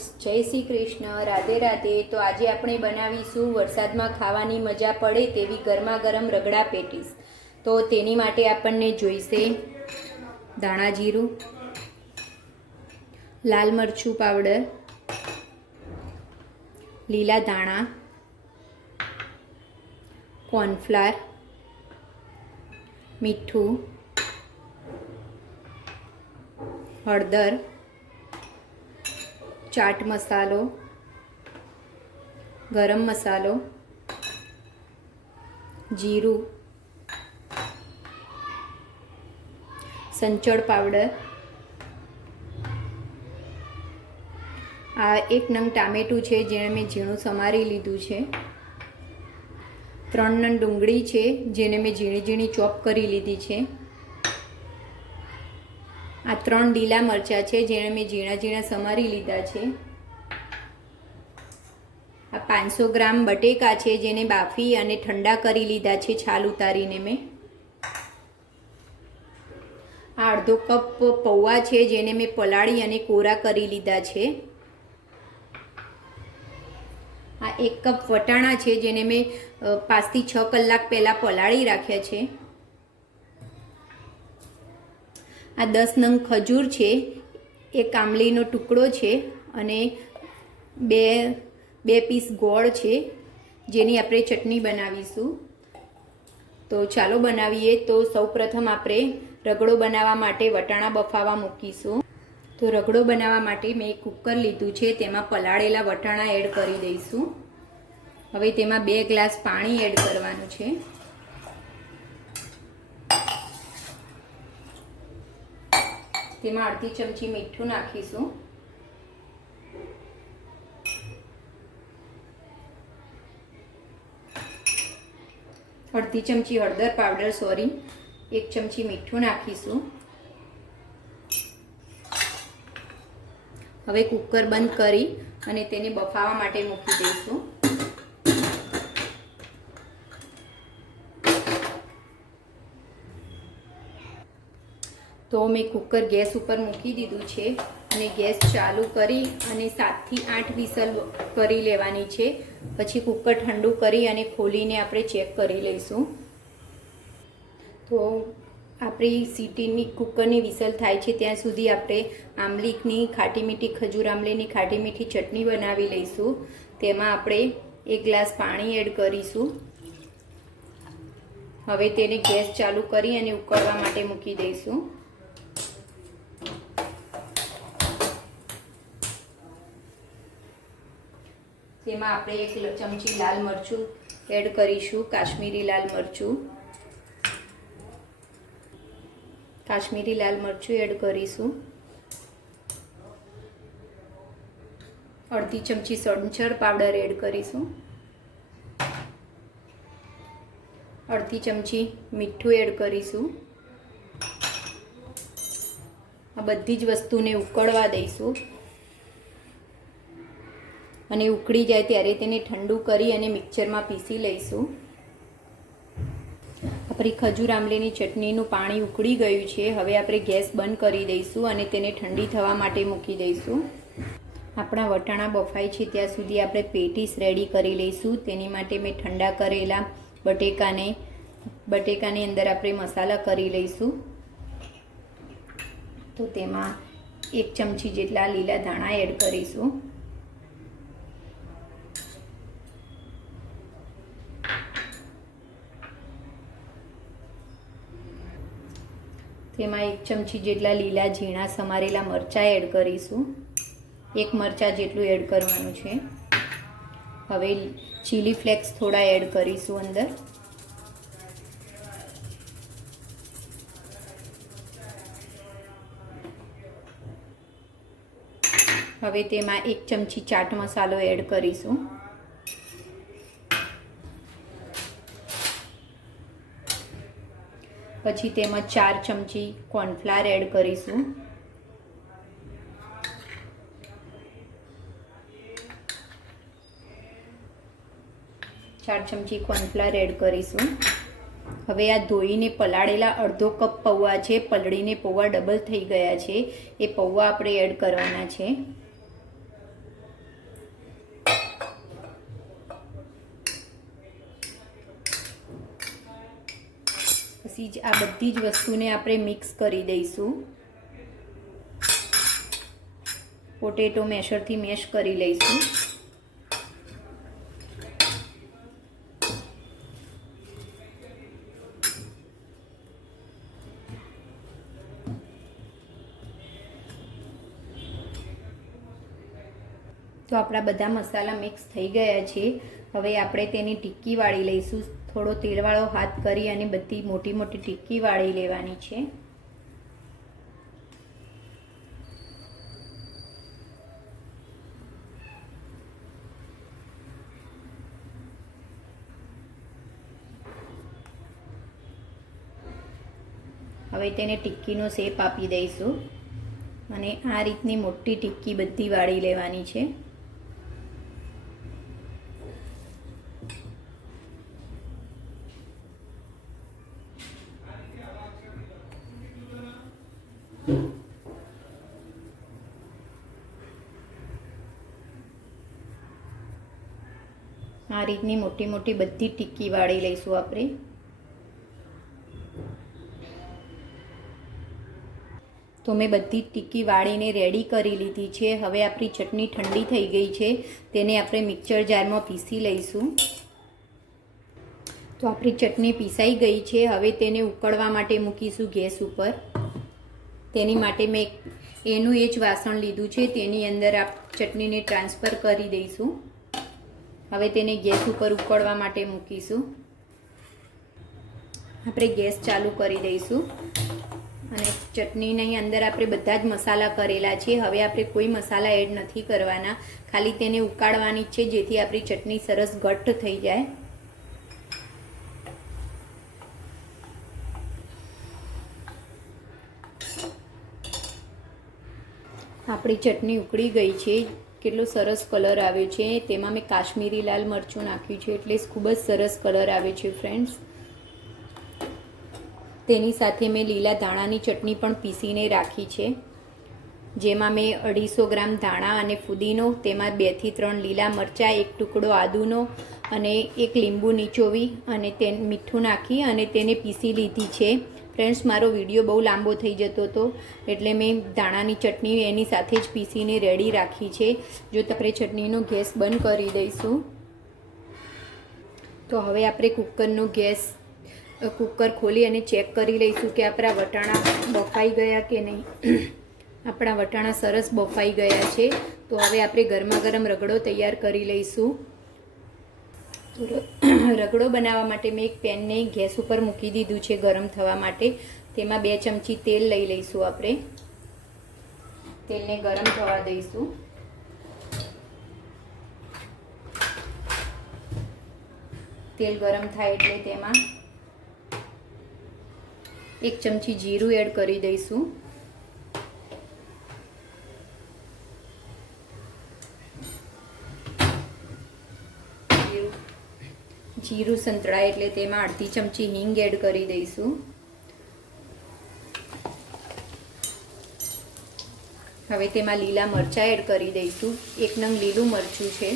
Friends, જય શ્રી કૃષ્ણ, રાધે રાધે। તો આજે આપણે બનાવીશું વરસાદમાં ખાવાની મજા પડે તેવી ગરમા ગરમ રગડા પેટીસ। તો તેની માટે આપણને જોઈશે ધાણા જીરું, લાલ મરચું પાવડર, લીલા ધાણા, કોર્નફ્લાવર, મીઠું, હળદર, ચાટ મસાલો, ગરમ મસાલો, જીરું, સંચળ પાવડર, આ એક નંગ ટામેટું છે જેને મેં ઝીણું સમારી લીધું છે, 3 નંગ ડુંગળી છે જેને મેં ઝીણી ઝીણી ચોપ કરી લીધી છે, આ 3 લીલા મરચાં છે જેને મેં ઝીણા ઝીણા સમારી લીધા છે, આ 500 ગ્રામ બટેકા છે જેને બાફી અને ઠંડા કરી લીધા છે છાલ ઉતારીને મેં, આ અડધો કપ પૌવા છે જેને મેં પલાળી અને કોરા કરી લીધા છે, આ 1 કપ વટાણા છે જેને મેં 5 થી 6 કલાક પહેલાં પલાળી રાખ્યા છે, આ 10 નંગ ખજૂર છે, એક આંબલીનો ટુકડો છે અને બે પીસ ગોળ છે જેની આપણે ચટણી બનાવીશું। તો ચાલો બનાવીએ। તો સૌપ્રથમ આપણે રગડો બનાવવા માટે વટાણા બફાવા મૂકીશું। તો રગડો બનાવવા માટે મેં એક કુકર લીધું છે, તેમાં પલાળેલા વટાણા એડ કરી દઈશું। હવે તેમાં 2 ગ્લાસ પાણી એડ કરવાનું છે, તેમાં અડધી ચમચી મીઠું નાખીશું, અડધી ચમચી હળદર પાવડર 1 ચમચી મીઠું નાખીશું। હવે કુકર બંધ કરી અને તેને બફાવા માટે મૂકી દઈશું। તો મેં કુકર ગેસ ઉપર મૂકી દીધું છે અને ગેસ ચાલુ કરી અને 7 થી 8 વિસલ કરી લેવાની છે। પછી કુકર ઠંડુ કરી અને ખોલીને આપણે ચેક કરી લઈશું। તો આપણી સીટીની કુકરની વિસલ થાય છે ત્યાં સુધી આપણે આંબલીની ખાટી મીઠી ખજૂર આંબલીની ખાટી મીઠી ચટણી બનાવી લઈશું। તેમાં આપણે 1 ગ્લાસ પાણી એડ કરીશું। હવે તેને ગેસ ચાલુ કરી અને ઉકળવા માટે મૂકી દઈશું। તેમાં આપણે 1 ચમચી લાલ મરચું એડ કરીશું, કાશ્મીરી લાલ મરચું એડ કરીશું, અડધી ચમચી સંચળ પાવડર એડ કરીશું, અડધી ચમચી મીઠું એડ કરીશું। આ બધી જ વસ્તુને ઉકળવા દઈશું અને ઉકળી જાય ત્યારે તેને ઠંડુ કરી અને મિક્સરમાં પીસી લઈશું। આપણી ખજૂર આંબલીની ચટણીનું પાણી ઉકળી ગયું છે। હવે આપણે ગેસ બંધ કરી દઈશું અને તેને ઠંડી થવા માટે મૂકી દઈશું। આપણા વટાણા બફાય છે ત્યાં સુધી આપણે પેટીસ રેડી કરી લઈશું। તેની માટે મેં ઠંડા કરેલા બટેકાની અંદર આપણે મસાલા કરી લઈશું। તો તેમાં 1 ચમચી જેટલા લીલા ધાણા એડ કરીશું, તેમાં 1 ચમચી જેટલા લીલા ઝીણા સમારેલા મરચાં એડ કરીશું, 1 મરચાં જેટલું એડ કરવાનું છે। હવે ચીલી ફ્લેક્સ થોડા એડ કરીશું અંદર, હવે તેમાં 1 ચમચી ચાટ મસાલો એડ કરીશું, પછી તેમાં 4 ચમચી કોર્નફ્લાવર એડ કરીશું, હવે આ ધોઈને પલાળેલા અડધો કપ પૌવા છે, પલળીને પૌવા ડબલ થઈ ગયા છે, એ પૌવા આપણે એડ કરવાના છે। આ બધી જ વસ્તુને આપણે મિક્સ કરી દઈશું. પોટેટો મેશરથી મેશ કરી લઈશું. તો આપણા બધા મસાલા મિક્સ થઈ ગયા છે. હવે આપણે તેની ટિક્કી વાળી લઈશું. થોડો તેલવાળો હાથ કરી અને બધી મોટી મોટી ટિક્કી વાળી લેવાની છે. હવે તેને ટિક્કીનો શેપ આપી દઈશું અને આ રીતની મોટી ટિક્કી બધી વાળી લેવાની છે. આ રીતની મોટી મોટી બધી ટિક્કી વાળી લઈશું આપણે. તો મેં બધી ટિક્કી વાળીને રેડી કરી લીધી છે. હવે આપણી ચટણી ઠંડી થઈ ગઈ છે. તેને આપણે મિક્સર જારમાં પીસી લઈશું. તો આપણી ચટણી પીસાઈ ગઈ છે. હવે તેને ઉકળવા માટે મૂકીશું ગેસ ઉપર. તેની માટે મેં એનું એ જ વાસણ લીધું છે. તેની અંદર આ ચટણીને ટ્રાન્સફર કરી દઈશું. હવે તેને ગેસ ઉપર ઉકળવા માટે મૂકીશું. આપણે ગેસ ચાલુ કરી દઈશું અને ચટણીની અંદર આપણે બધા જ મસાલા કરેલા છે. હવે આપણે કોઈ મસાલા એડ નથી કરવાના, ખાલી તેને ઉકાળવાની છે જેથી આપણી ચટણી સરસ ઘટ્ટ થઈ જાય. આપણી ચટણી ઉકળી ગઈ છે. કેટલો સરસ કલર આવ્યો છે. તેમાં મેં કાશ્મીરી લાલ મરચું નાખ્યું છે એટલે ખૂબ જ સરસ કલર આવે છે ફ્રેન્ડ્સ. તેની સાથે મેં લીલા ધાણાની ચટણી પણ પીસીને રાખી છે, જેમાં મેં 250 ગ્રામ ધાણા અને ફુદીનો, તેમાં 2 થી 3 લીલા મરચાં, 1 ટુકડો આદુનો અને 1 લીંબુ નીચોવી અને તે મીઠું નાખી અને તેને પીસી લીધી છે. ફ્રેન્ડ્સ, મારો વિડીયો બહુ લાંબો થઈ જતો હતો એટલે મેં ધાણાની ચટણી એની સાથે જ પીસીને રેડી રાખી છે. જો આપણે ચટણીનો ગેસ બંધ કરી દઈશું. તો હવે આપણે કુકર ખોલી અને ચેક કરી લઈશું કે આપણા વટાણા બફાઈ ગયા કે નહીં. આપણા વટાણા સરસ બફાઈ ગયા છે. તો હવે આપણે ગરમા ગરમ રગડો તૈયાર કરી લઈશું. તો રગડો બનાવવા માટે મેં એક પેનને ગેસ ઉપર મૂકી દીધું છે ગરમ થવા માટે. તેમાં 2 ચમચી તેલ લઈ લઈશું. આપણે તેલને ગરમ થવા દઈશું. તેલ ગરમ થાય એટલે તેમાં 1 ચમચી જીરું એડ કરી દઈશું. જીરું સંતળાય એટલે તેમાં 1/2 ચમચી હિંગ એડ કરી દઈશું. હવે તેમાં લીલા મરચાં એડ કરી દઈશું. 1 નંગ લીલું મરચું છે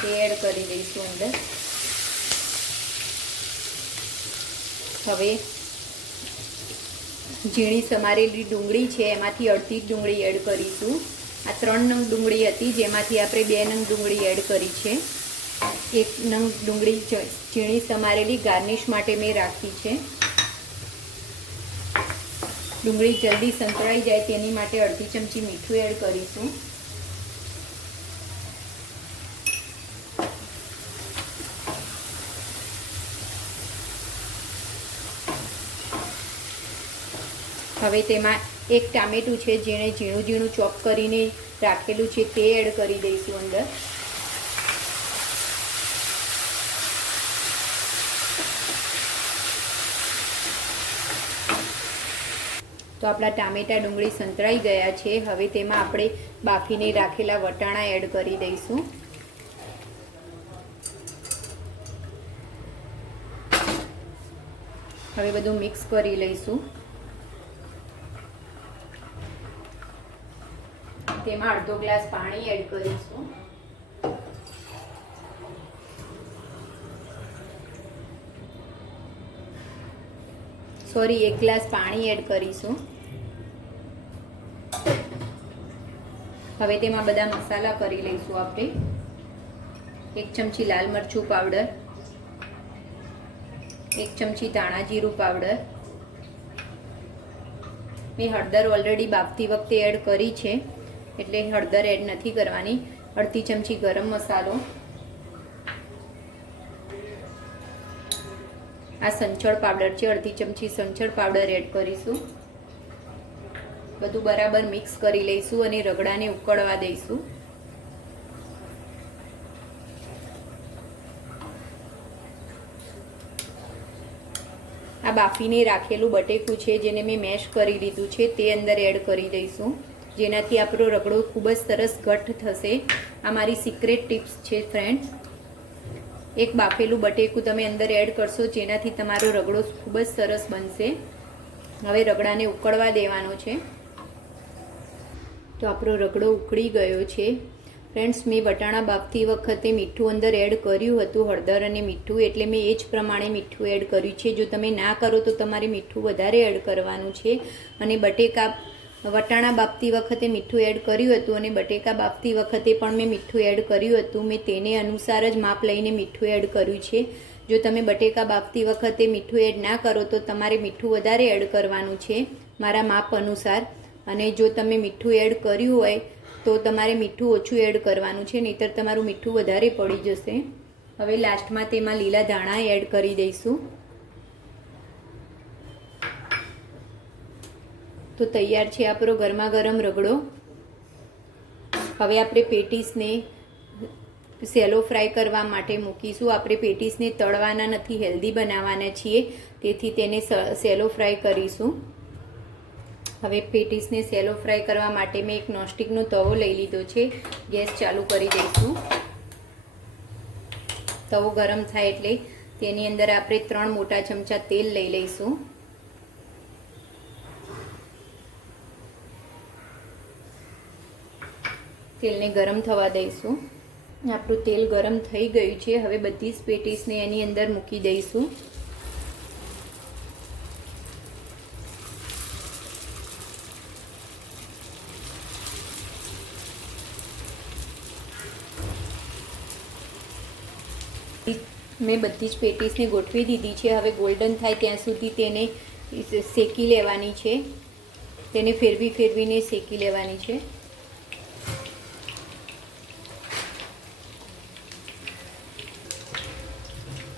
તે એડ કરી દઈશું અંદર. હવે ઝીણી સમારેલી ડુંગળી છે એમાંથી અડધી ડુંગળી એડ કરીશું. આ 3 નંગ ડુંગળી હતી જેમાંથી આપણે 2 નંગ ડુંગળી એડ કરી છે. 1 નંગ ડુંગળી ઝીણી સમારેલી ગાર્નિશ માટે મેં રાખી છે. ડુંગળી જલ્દી સંતળાઈ જાય તેની માટે 1/2 ચમચી મીઠું એડ કરીશું. હવે તેમાં 1 ટામેટું છે જેણે ઝીણું ઝીણું ચોપ કરીને રાખેલું છે તે એડ કરી દઈશું અંદર. તો આપણા ટામેટા ડુંગળી સંતળાઈ ગયા છે. હવે તેમાં આપણે બાફીને રાખેલા વટાણા એડ કરી દઈશું. હવે બધું મિક્સ કરી લઈશું. તેમાં 1/2 ગ્લાસ પાણી એડ કરીશું. 1 ગ્લાસ પાણી એડ કરીશું. હવે તેમાં બધા મસાલા કરી લઈશું આપણે. 1 ચમચી લાલ મરચું પાવડર, 1 ચમચી ધાણા જીરું પાવડર. મેં હળદર ઓલરેડી બાફતી વખતે એડ કરી છે એટલે હળદર એડ નથી કરવાની. અડધી ચમચી ગરમ મસાલો, આ સંચળ પાવડર છે, અડધી ચમચી સંચળ પાવડર એડ કરીશું. બધું બરાબર મિક્સ કરી લઈશું અને રગડાને ઉકળવા દઈશું. આ બાફીને રાખેલું બટેકું છે જેને મેં મેશ કરી લીધું છે તે અંદર એડ કરી દઈશું, જેનાથી આપણો રગડો ખૂબ જ સરસ ઘટ્ટ થશે. આ મારી સિક્રેટ ટિપ્સ છે ફ્રેન્ડ્સ. એક બાફેલું બટેકું તમે અંદર એડ કરશો જેનાથી તમારો રગડો ખૂબ જ સરસ બનશે. હવે રગડાને ઉકળવા દેવાનો છે. તો આપણો રગડો ઉકળી ગયો છે ફ્રેન્ડ્સ. મેં વટાણા બાફતી વખતે મીઠું અંદર એડ કર્યું હતું, હળદર અને મીઠું, એટલે મેં એ જ પ્રમાણે મીઠું એડ કર્યું છે. જો તમે ના કરો તો તમારે મીઠું વધારે એડ કરવાનું છે. અને વટાણા બાફતી વખતે મીઠું એડ કર્યું હતું અને બટેકા બાફતી વખતે પણ મેં મીઠું એડ કર્યું હતું. મેં તેને અનુસાર જ માપ લઈને મીઠું એડ કર્યું છે. જો તમે બટેકા બાફતી વખતે મીઠું એડ ના કરો તો તમારે મીઠું વધારે એડ કરવાનું છે મારા માપ અનુસાર. અને જો તમે મીઠું એડ કર્યું હોય તો તમારે મીઠું ઓછું એડ કરવાનું છે, નહીંતર તમારું મીઠું વધારે પડી જશે. હવે લાસ્ટમાં તેમાં લીલા ધાણા એડ કરી દઈશું. તો તૈયાર છે આપણો ગરમા ગરમ રગડો. હવે આપણે પેટીસને સેલો ફ્રાય કરવા માટે મૂકીશું. આપણે પેટીસને તળવાના નથી, હેલ્ધી બનાવવાના છીએ, તેથી તેને સેલો ફ્રાય કરીશું. હવે પેટીસને સેલો ફ્રાય કરવા માટે મેં એક નોનસ્ટિકનો તવો લઈ લીધો છે. ગેસ ચાલુ કરી દઈશું. તવો ગરમ થાય એટલે તેની અંદર આપણે 3 મોટા ચમચા તેલ લઈ લઈશું. તેલને ગરમ થવા દઈશું. આપણું તેલ ગરમ થઈ ગયું છે. હવે બધી જ પેટીસને એની અંદર મૂકી દઈશું. મેં બધી જ પેટીસને ગોઠવી દીધી છે. હવે ગોલ્ડન થાય ત્યાં સુધી તેને શેકી લેવાની છે. તેને ફેરવીને શેકી લેવાની છે.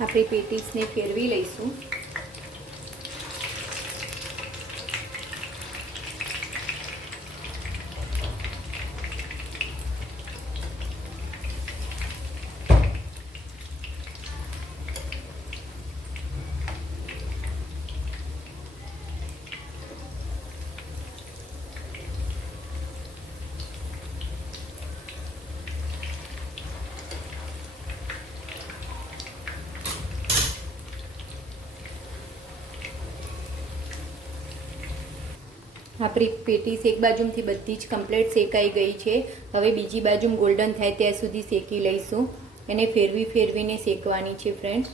આપણે પેટીસને ફેરવી લઈશું. આપણી પેટીસ એક બાજુથી બધી જ કમ્પ્લીટ શેકાઈ ગઈ છે. હવે બીજી બાજુ ગોલ્ડન થાય ત્યાં સુધી શેકી લઈશું. એને ફેરવીને શેકવાની છે ફ્રેન્ડ્સ.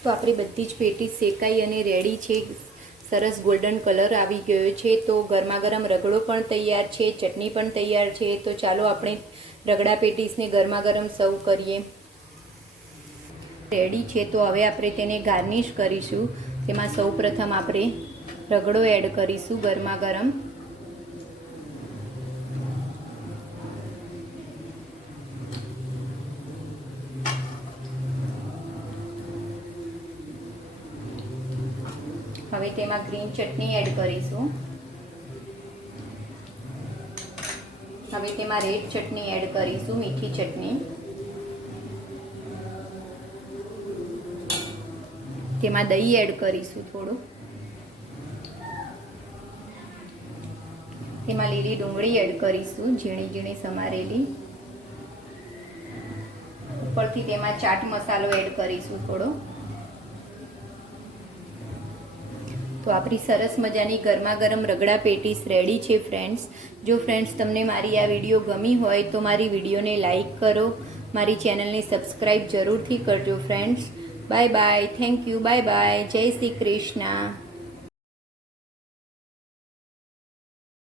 તો આપણી બધી જ પેટીસ શેકાઈ અને રેડી છે. સરસ ગોલ્ડન કલર આવી ગયો છે. તો ગરમા ગરમ રગડો પણ તૈયાર છે, ચટણી પણ તૈયાર છે. તો ચાલો આપણે રગડા પેટીસને ગરમા ગરમ સર્વ કરીએ. રેડી છે. તો હવે આપણે તેને ગાર્નિશ કરીશું. તેમાં સૌ પ્રથમ આપણે રગડો એડ કરીશું ગરમા ગરમ. હવે તેમાં ગ્રીન ચટણી એડ કરીશું. હવે તેમાં રેડ ચટણી એડ કરીશું, મીઠી ચટણી. તેમાં દહીં એડ કરીશું થોડું. તેમાં લીલી ડુંગળી એડ કરીશું, ઝીણી ઝીણી સમારેલી. ઉપરથી તેમાં ચાટ મસાલો એડ કરીશું થોડો. તો આપણી સરસ મજાની ગરમા ગરમ રગડા પેટીસ રેડી છે ફ્રેન્ડ્સ. જો ફ્રેન્ડ્સ તમને મારી આ વિડીયો ગમી હોય તો મારી વિડીયોને લાઈક કરો, મારી ચેનલને સબસ્ક્રાઈબ જરૂરથી કરજો friends. Bye bye. Thank you. Bye bye. જય શ્રી કૃષ્ણ.